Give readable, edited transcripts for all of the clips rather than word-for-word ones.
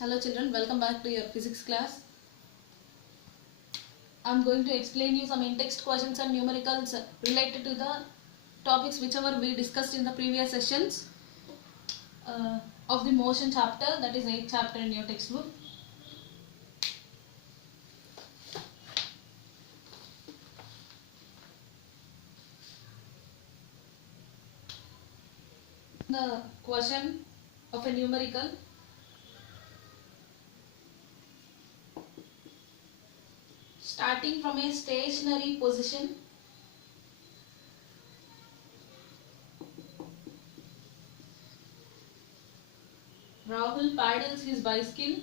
Hello children, welcome back to your physics class. I am going to explain you some in-text questions and numericals related to the topics whichever we discussed in the previous sessions of the motion chapter, that is 8th chapter in your textbook. The question of a numerical. Starting from a stationary position, Rahul paddles his bicycle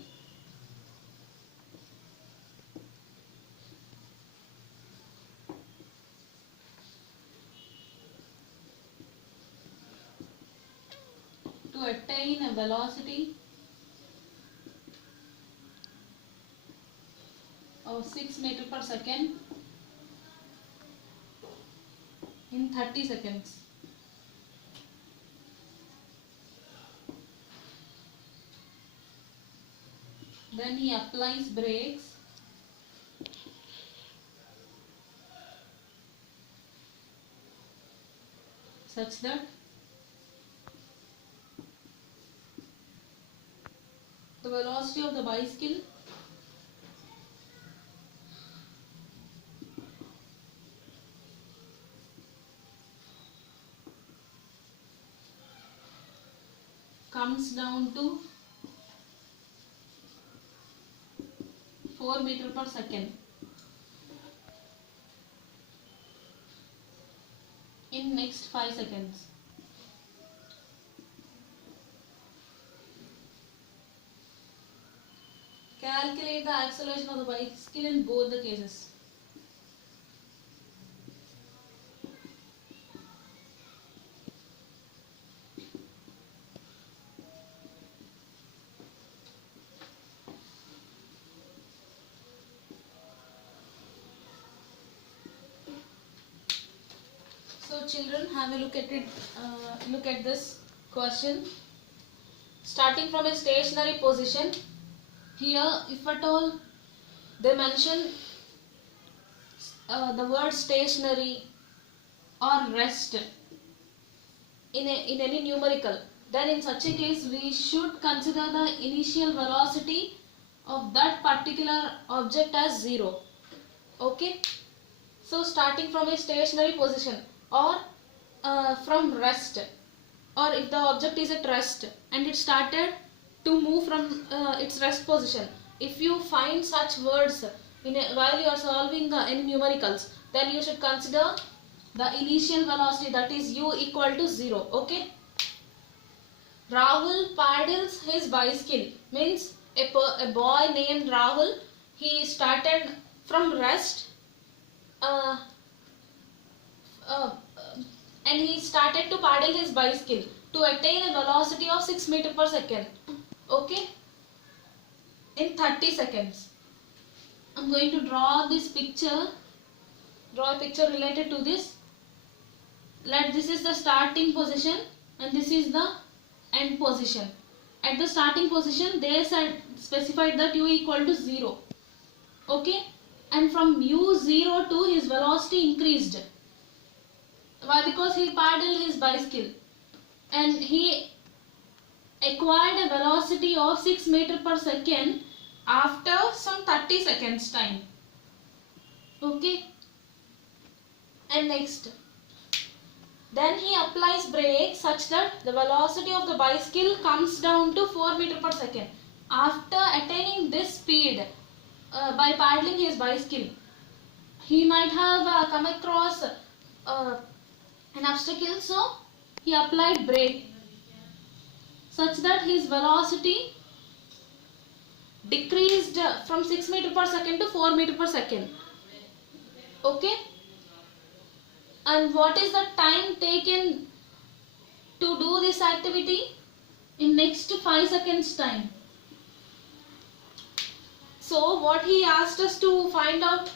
to attain a velocity of 6 meters per second in 30 seconds. Then he applies brakes such that the velocity of the bicycle comes down to 4 meters per second in next 5 seconds. Calculate the acceleration of the bicycle in both the cases. So children, have a look at it. Look at this question. Starting from a stationary position, here if at all they mention the word stationary or rest in any numerical, then in such a case we should consider the initial velocity of that particular object as 0. Okay. So starting from a stationary position or from rest, or if the object is at rest and it started to move from its rest position, if you find such words while you are solving any numericals, then you should consider the initial velocity, that is u equal to 0. Okay. Rahul paddles his bicycle means a boy named Rahul, he started from rest and he started to paddle his bicycle to attain a velocity of 6 meters per second. Okay, in 30 seconds. I'm going to draw this picture, draw a picture related to this. This is the starting position and this is the end position. At the starting position they specified that u equal to 0. Okay, and from u0 to his velocity increased. Why? Because he paddled his bicycle and he acquired a velocity of 6 meters per second after some 30 seconds time. Okay, and next, then he applies brakes such that the velocity of the bicycle comes down to 4 meters per second. After attaining this speed by paddling his bicycle, he might have come across an obstacle, so he applied brake such that his velocity decreased from 6 meters per second to 4 meters per second. Okay, and what is the time taken to do this activity? In next 5 seconds time. So what he asked us to find out,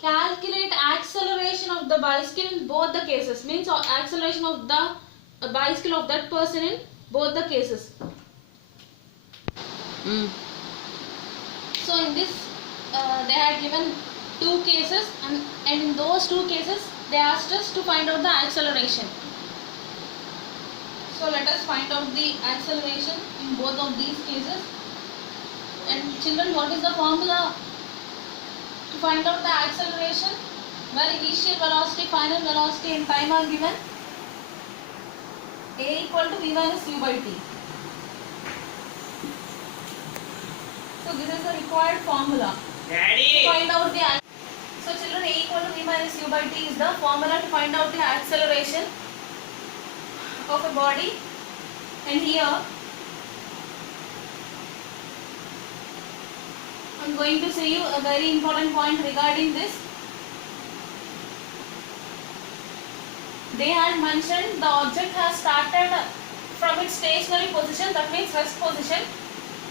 calculate acceleration of the bicycle in both the cases, means acceleration of the bicycle of that person in both the cases. So in this they had given two cases, and in those two cases they asked us to find out the acceleration. So let us find out the acceleration in both of these cases. And children, what is the formula to find out the acceleration where initial velocity, final velocity and time are given? A equal to v minus u by t. So this is the required formula to find out the. So children, A equal to v minus u by t is the formula to find out the acceleration of a body. And here I am going to say you a very important point regarding this. They had mentioned the object has started from its stationary position, that means rest position.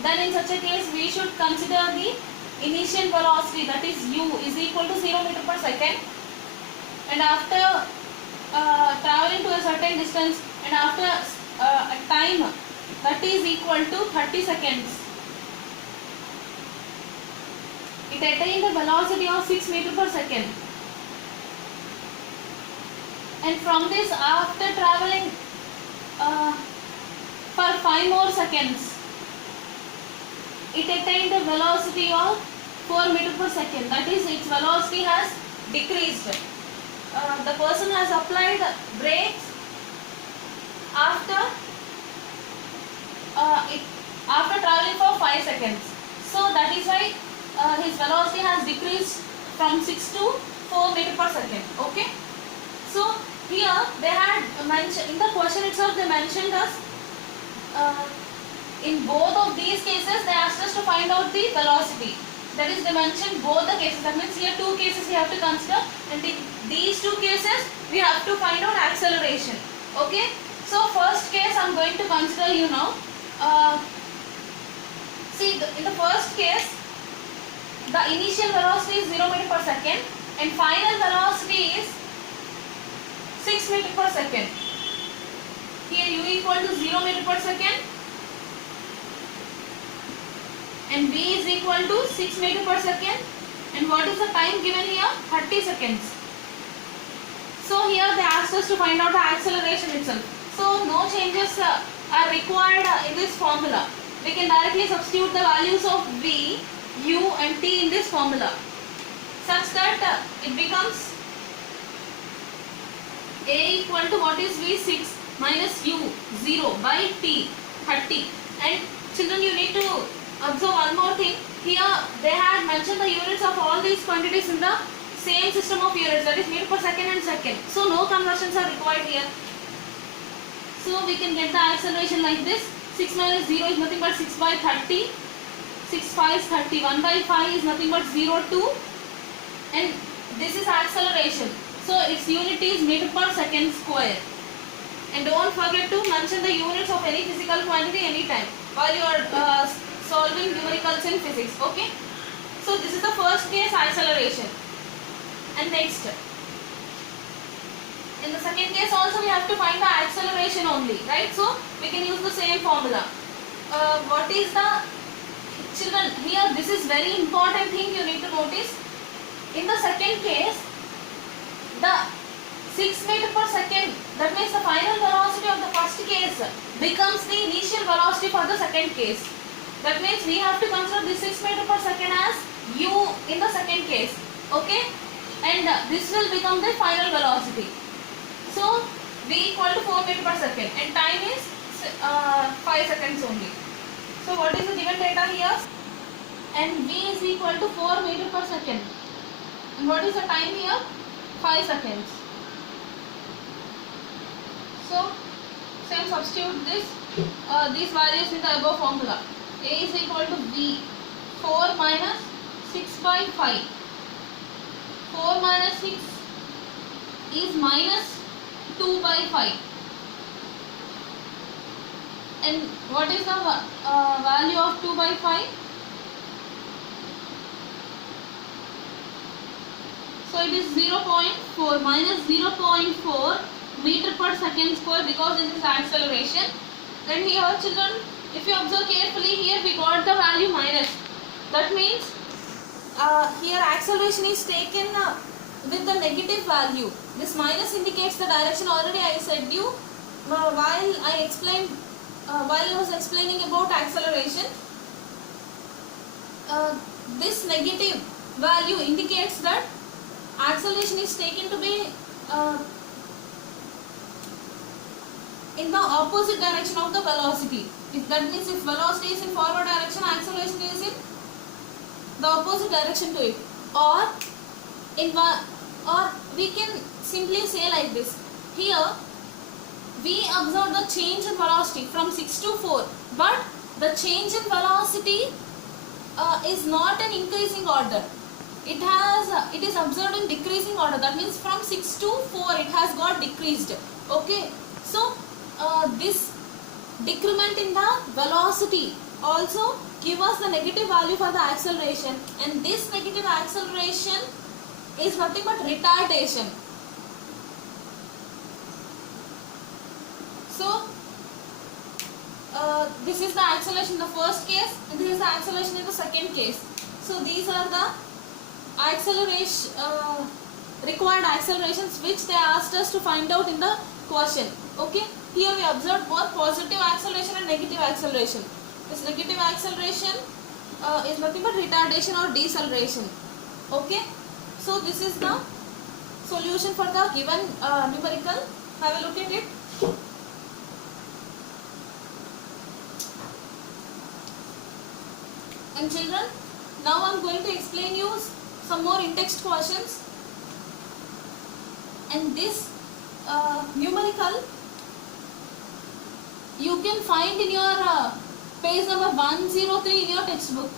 Then in such a case we should consider the initial velocity, that is u is equal to 0 meter per second, and after traveling to a certain distance and after a time that is equal to 30 seconds, it attained a velocity of 6 meter per second. And from this, after traveling for 5 more seconds, it attained a velocity of 4 meter per second. That is, its velocity has decreased. The person has applied brakes after traveling for 5 seconds. So that is why his velocity has decreased from 6 to 4 meter per second. Okay. So here they had mentioned, in the question itself they mentioned us, in both of these cases they asked us to find out the velocity. That is, they mentioned both the cases. That means here two cases we have to consider, and in these two cases we have to find out acceleration. Okay. So first case I am going to consider you now. See, in the first case the initial velocity is 0 meter per second and final velocity is 6 meter per second. Here u equal to 0 meter per second and v is equal to 6 meter per second, and what is the time given here? 30 seconds. So here they asked us to find out the acceleration itself. So no changes are required in this formula. We can directly substitute the values of v, u and t in this formula such that it becomes a equal to what is v, 6 minus u, 0 by t, 30. And children, you need to observe one more thing. Here they had mentioned the units of all these quantities in the same system of units, that is meter per second and second. So no conversions are required here. So we can get the acceleration like this. 6 minus 0 is nothing but 6 by 30. 6 5 is 30. 1 by 5 is nothing but 0, 2. And this is acceleration. So its unit is meter per second square. And don't forget to mention the units of any physical quantity anytime while you are solving numericals in physics. Okay. So this is the first case, acceleration. And next, in the second case also we have to find the acceleration only, right? So we can use the same formula. What is the, children, here this is very important thing you need to notice. In the second case, the 6 meter per second, that means the final velocity of the first case becomes the initial velocity for the second case. That means we have to consider this 6 meter per second as u in the second case. Okay. And this will become the final velocity. So v equal to 4 meter per second and time is 5 seconds only. So what is the given data here? And v is equal to 4 meter per second. And what is the time here? 5 seconds. So same substitute these values in the above formula. A is equal to v, 4 minus 6 by 5. 4 minus 6 is minus 2 by 5. And what is the value of 2 by 5? So it is 0.4 minus 0.4 meter per second square, because this is acceleration. Then here children, if you observe carefully, here we got the That means here acceleration is taken with the negative value. This minus indicates the direction. Already I said you while I was explaining about acceleration. This negative value indicates that acceleration is taken to be in the opposite direction of the velocity. That means if velocity is in forward direction, acceleration is in the opposite direction to it. Or we can simply say like this. Here we observe the change in velocity from 6 to 4, but the change in velocity is not an increasing order. It is observed in decreasing order. That means from 6 to 4 it has got decreased. Okay, so this decrement in the velocity also give us the negative value for the acceleration, and this negative acceleration is nothing but retardation. So this is the acceleration in the first case, and this is the acceleration in the second case. So these are the acceleration required accelerations which they asked us to find out in the question. Okay, here we observed both positive acceleration and negative acceleration. This negative acceleration is nothing but retardation or deceleration. Okay, so this is the solution for the given numerical. Have a look at it. And children, now I am going to explain you some more in-text questions. And this numerical you can find in your page number 103 in your textbook.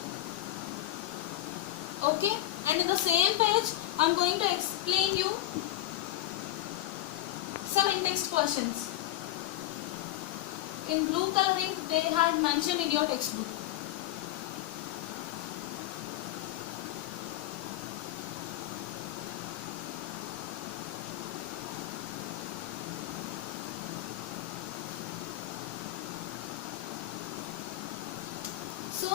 Okay, and in the same page I am going to explain you some in-text questions. In blue coloring they had mentioned in your textbook. So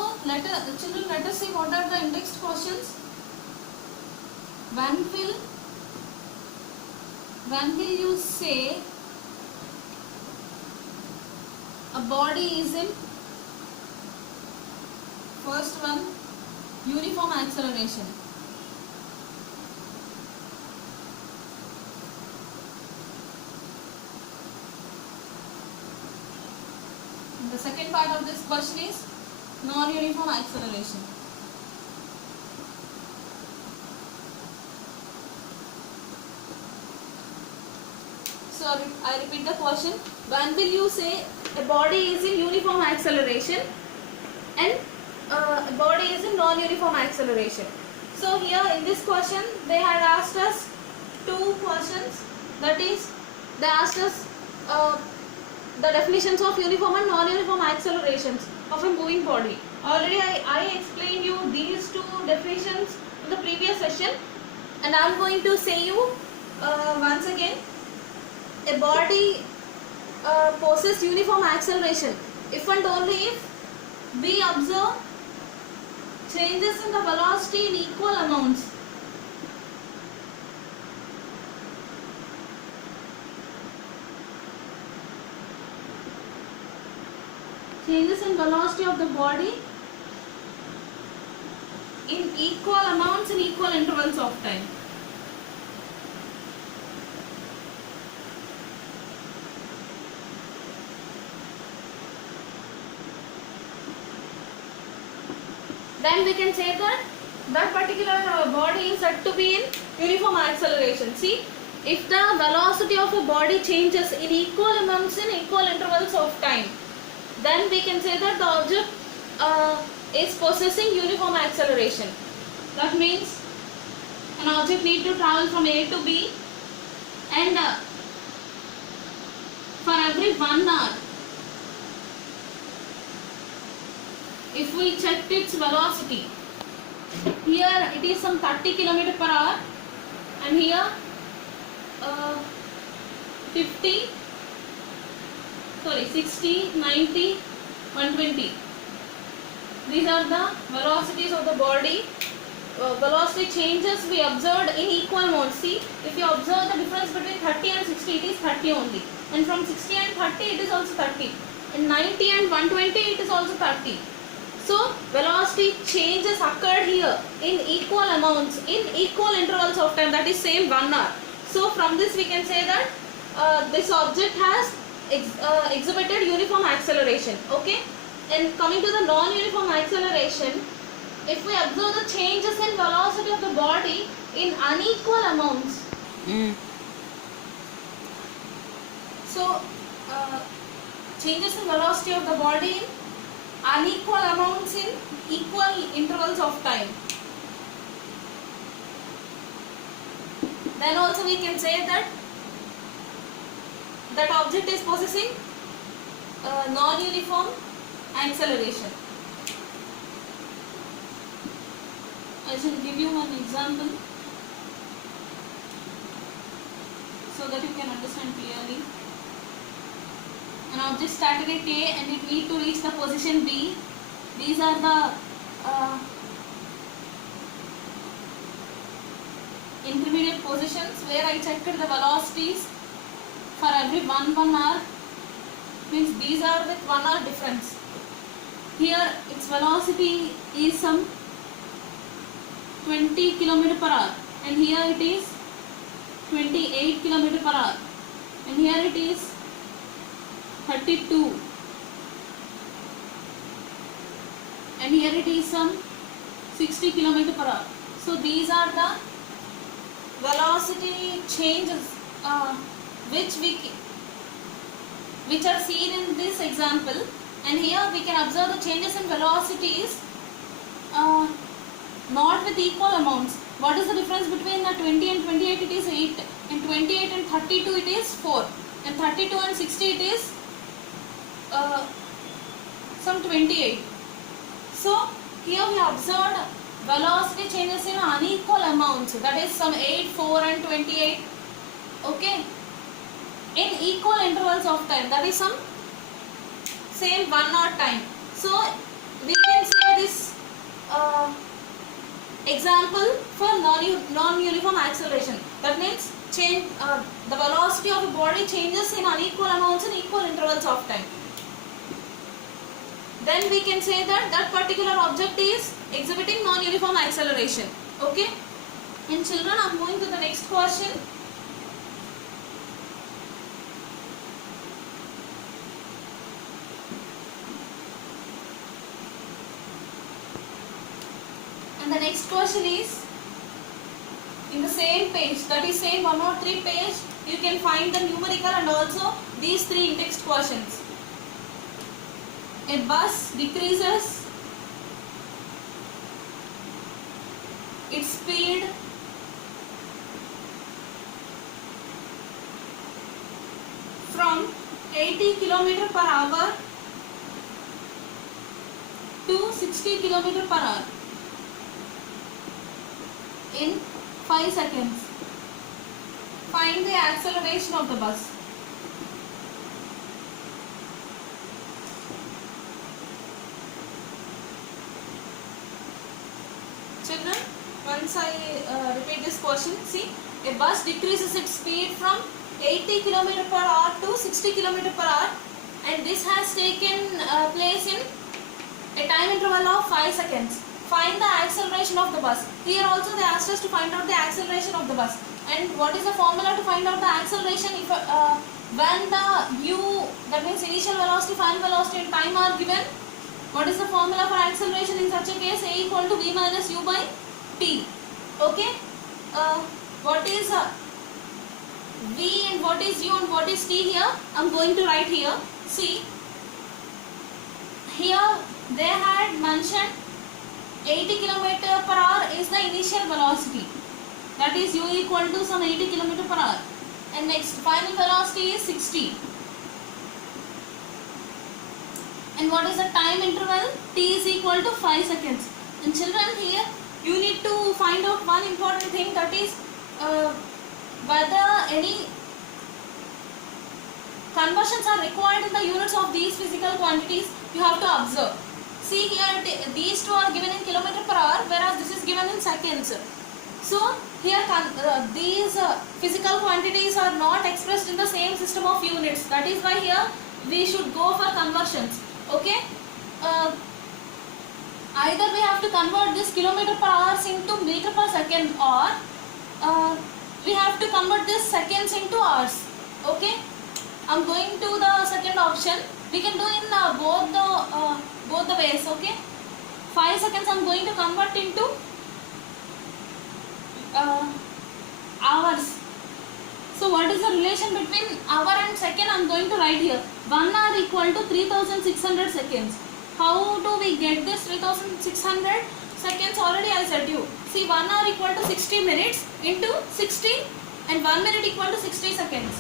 children, let us see what are the in-text questions. When will you say a body is in, first one, uniform acceleration. The second part of this question is non-uniform acceleration. So I repeat the question. When will you say a body is in uniform acceleration and a body is in non-uniform acceleration? So here in this question they had asked us two questions. That is, they asked us the definitions of uniform and non-uniform accelerations of a moving body. Already I explained you these two definitions in the previous session, and I am going to say you once again. A body possesses uniform acceleration if and only if we observe changes in the velocity in equal amounts. Changes in velocity of the body in equal amounts in equal intervals of time. Then we can say that that particular body is said to be in uniform acceleration. See, if the velocity of a body changes in equal amounts in equal intervals of time, then we can say that the object is possessing uniform acceleration. That means an object needs to travel from A to B, and for every 1 hour, if we check its velocity, here it is some 30 km per hour, and here 60, 90, 120. These are the velocities of the body. Velocity changes we observed in equal amounts. See, if you observe the difference between 30 and 60, it is 30 only. And from 60 and 30, it is also 30. And 90 and 120, it is also 30. So, velocity changes occurred here in equal amounts, in equal intervals of time, that is same 1 hour. So, from this we can say that this object has exhibited uniform acceleration. Okay. And coming to the non-uniform acceleration, if we observe the changes in velocity of the body in unequal amounts. So, changes in velocity of the body in unequal amounts in equal intervals of time. Then also we can say that that object is possessing non-uniform acceleration. I shall give you one example so that you can understand clearly. An object started at A and it needs to reach the position B. These are the intermediate positions where I checked the velocities for every 1 hour. Means these are with 1 hour difference. Here its velocity is some 20 km per hour, and here it is 28 km per hour, and here it is 32, and here it is some 60 km per hour. So these are the velocity changes which are seen in this example, and here we can observe the changes in velocities not with equal amounts. What is the difference between 20 and 28? It is 8, and 28 and 32 it is 4, and 32 and 60 it is some 28. So here we observed velocity changes in unequal amounts, that is some 8, 4 and 28. Okay, in equal intervals of time, that is some same 1 hour time. So we can say this example for non-uniform acceleration. That means change the velocity of a body changes in unequal amounts in equal intervals of time. Then we can say that that particular object is exhibiting non-uniform acceleration. Okay. And children, I am moving to the next question. And the next question is in the same page, that is same 103 page, you can find the numerical and also these 3 in-text questions. A bus decreases its speed from 80 km per hour to 60 km per hour in 5 seconds. Find the acceleration of the bus. Children, once I repeat this question, see, a bus decreases its speed from 80 km per hour to 60 km per hour, and this has taken place in a time interval of 5 seconds. Find the acceleration of the bus. Here also they asked us to find out the acceleration of the bus. And what is the formula to find out the acceleration? If when the u, that means initial velocity, final velocity and time are given, what is the formula for acceleration in such a case? A equal to v minus u by t. Okay. What is v and what is u and what is t here? I am going to write here. See, here they had mentioned 80 km per hour is the initial velocity, that is u equal to some 80 km per hour, and next final velocity is 60, and what is the time interval? T is equal to 5 seconds. And children, here you need to find out one important thing, that is whether any conversions are required in the units of these physical quantities. You have to observe. See here, these two are given in kilometer per hour, whereas this is given in seconds. So here these physical quantities are not expressed in the same system of units. That is why here we should go for conversions. Okay. Either we have to convert this kilometer per hour into meter per second, or we have to convert this seconds into hours. Okay. I'm going to the second option. We can do in both the ways. Okay. 5 seconds I'm going to convert into hours. So what is the relation between hour and second? I'm going to write here. 1 hour equal to 3600 seconds. How do we get this 3600 seconds? Already I said you. See, 1 hour equal to 60 minutes into 60, and 1 minute equal to 60 seconds.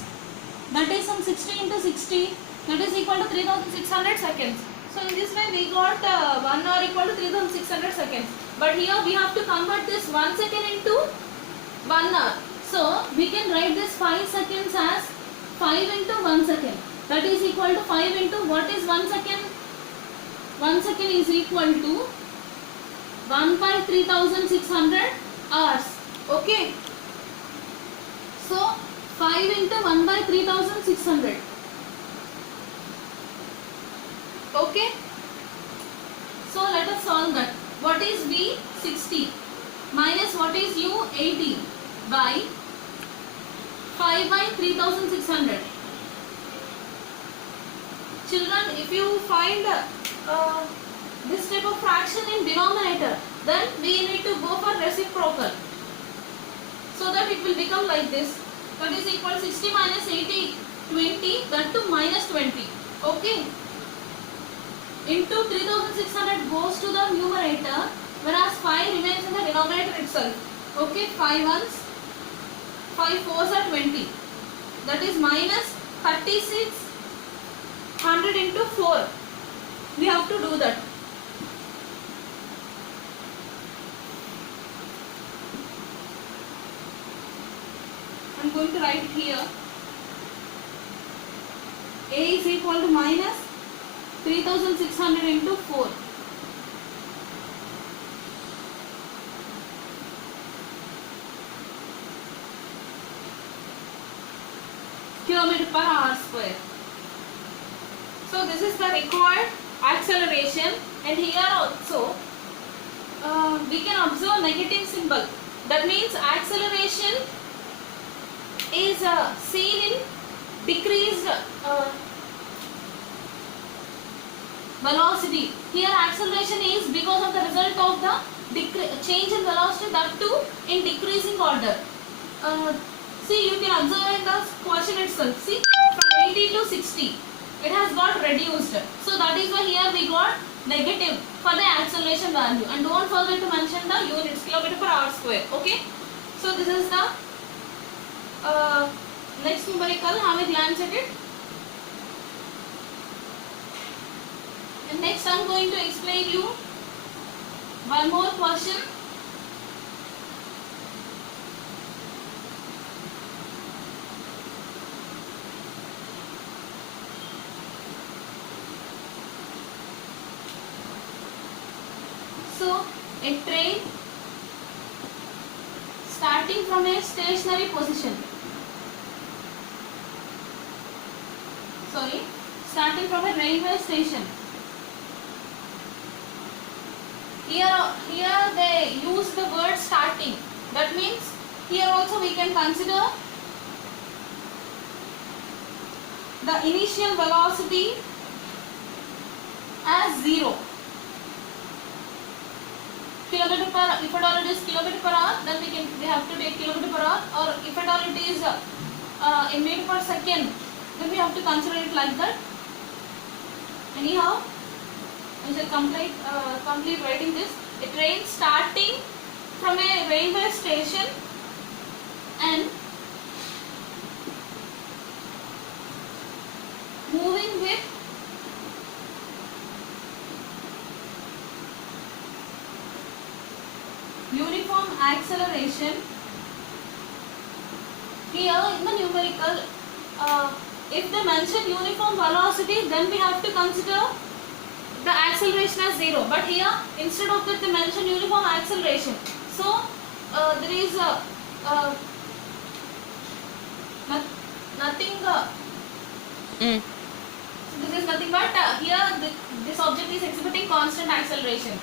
That is some 60 into 60. That is equal to 3600 seconds. So in this way we got 1 hour equal to 3600 seconds. But here we have to convert this 1 second into 1 hour. So we can write this 5 seconds as 5 into 1 second. That is equal to 5 into what is 1 second? 1 second is equal to 1 by 3600 hours. Okay. So 5 into 1 by 3600. Okay. So let us solve that. What is V? 60 minus what is U? 80 by 5 by 3600. Children, if you find this type of fraction in denominator, then we need to go for reciprocal, so that it will become like this. That is equal to 60 minus 80, 20, that to minus 20. Okay. Into 3600 goes to the numerator, whereas 5 remains in the denominator itself. Okay, 5 ones, 5 fours are 20. That is minus 3600 into 4. We have to do that. I'm going to write here. A is equal to minus 3600 into 4. Kilometer per hour square. So this is the required acceleration, and here also we can observe negative symbol. That means acceleration is seen in decreased velocity. Here acceleration is because of the result of the change in velocity, that too in decreasing order. See, you can observe in the question itself. See, from 80 to 60 it has got reduced. So that is why here we got negative for the acceleration value. And don't forget to mention the units, kilometer per hour square. Okay. So this is the next numerical. Have a glance at it. And next I am going to explain you one more question. So, a train starting from a stationary position. Starting from a railway station. Here they use the word starting. That means here also we can consider the initial velocity as 0. Kilometer per, if at all it is kilometer per hour, then we have to take kilometer per hour, or if at all it is in meter per second, then we have to consider it like that. Anyhow, I shall complete writing this. A train starting from a railway station and moving with uniform acceleration. Here in the numerical, if they mention uniform velocity, then we have to consider the acceleration as 0, but here instead of that they mention uniform acceleration. So there is nothing. This is nothing but here this object is exhibiting constant acceleration.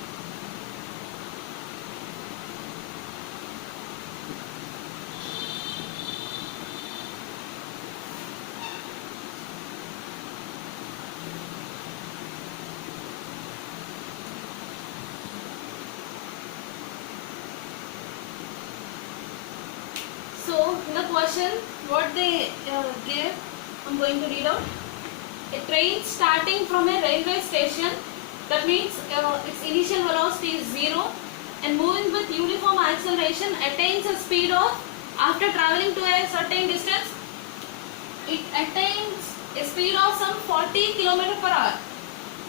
So in the question what they gave, I'm going to read out. A train starting from a railway station, that means its initial velocity is 0 and moving with uniform acceleration attains a speed of, after traveling to a certain distance, it attains a speed of some 40 km per hour,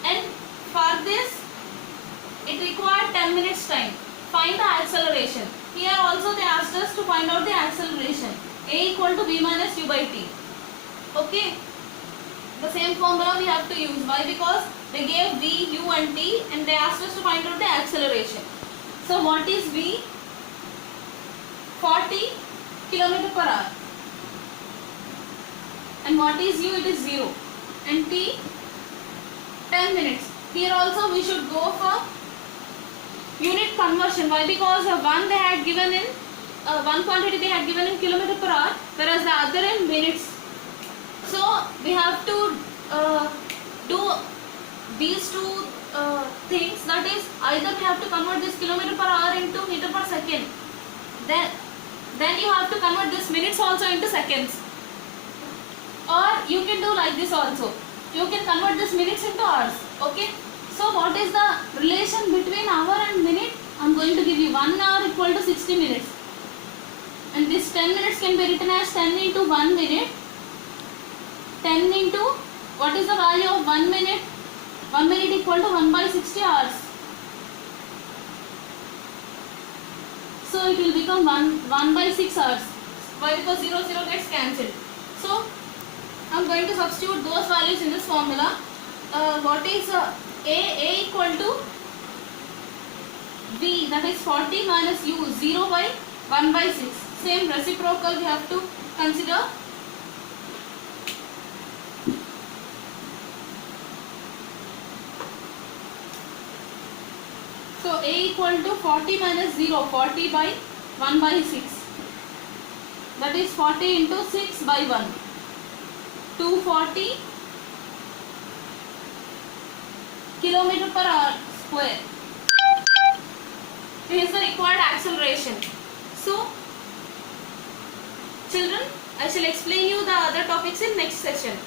and for this it required 10 minutes time. Find the acceleration. Here also they asked us to find out the acceleration. A equal to v minus u by t. Okay. The same formula we have to use. Why? Because they gave v, u and t and they asked us to find out the acceleration. So what is v? 40 km per hour. And what is u? It is 0. And t? 10 minutes. Here also we should go for unit conversion. Why? Because one they had given in one quantity they had given in kilometer per hour, whereas the other in minutes. So we have to do these two things. That is, either we have to convert this kilometer per hour into meter per second. Then you have to convert this minutes also into seconds. Or you can do like this also. You can convert this minutes into hours. Okay. So what is the relation between hour and minute? I am going to give you 1 hour equal to 60 minutes. And this 10 minutes can be written as 10 into 1 minute. 10 into, what is the value of 1 minute? 1 minute equal to 1 by 60 hours. So it will become 1 by 6 hours. Why? Because 0 gets cancelled. So I am going to substitute those values in this formula. What is A equal to V, that is 40 minus U, 0 by 1 by 6. Same reciprocal we have to consider. So A equal to 40 minus 0, 40 by 1 by 6. That is 40 into 6 by 1. 240 kilometer per hour square. This is the required acceleration. So, children, I shall explain you the other topics in next session.